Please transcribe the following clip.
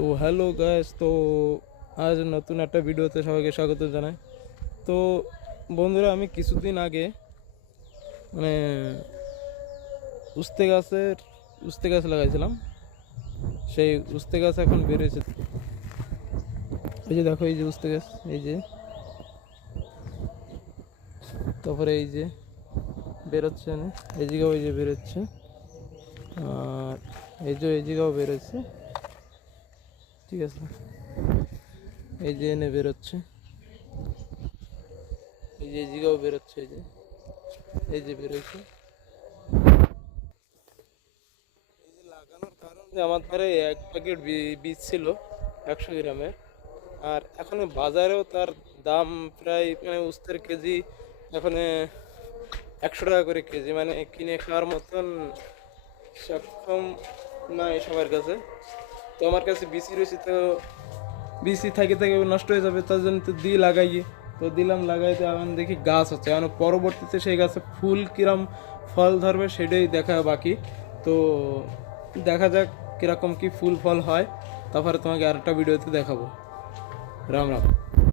তো hello guys, তো আজ নতুন একটা ভিডিওতে সবাইকে স্বাগত জানাই। তো বন্ধুরা, আমি কিছুদিন আগে মানে উস্তে গাছ লাগাইছিলাম। সেই উস্তে গাছ এখন বেরোয়েছে। এই যে দেখো, এই যে উস্তে গাছ, এই যে, তারপরে এই যে বেরোচ্ছে না, এই জায়গাও এই যে বেরোচ্ছে, আর এই যে এই জায়গাও বেরোচ্ছে। ঠিক আছে, এই যে এনে বেরোচ্ছে, এই যে এই জায়গাও বেরোচ্ছে, এই যে বেরোচ্ছে। লাগানোর কারণ যে আমার ধারে এক প্যাকেট বীজ ছিল 100 গ্রামের, আর এখন বাজারেও তার দাম প্রায় উস্তের কেজি এখন 100 টাকা করে কেজি, কিনে খাওয়ার মতন সক্ষম নাই সবার কাছে। তো আমার কাছে বিসি রয়েছে, তো বিসি থাকে থাকে নষ্ট হয়ে যাবে, তার জন্য তো দিয়ে লাগাই। তো দিলাম লাগাইতে, এখন দেখি গাছ হচ্ছে। এখন পরবর্তীতে সেই গাছে ফুল কিরম ফল ধরবে সেটাই দেখা বাকি। তো দেখা যাক কিরকম কি ফুল ফল হয়, তারপরে তোমাকে আরেকটা ভিডিওতে দেখাবো। রাম রাম।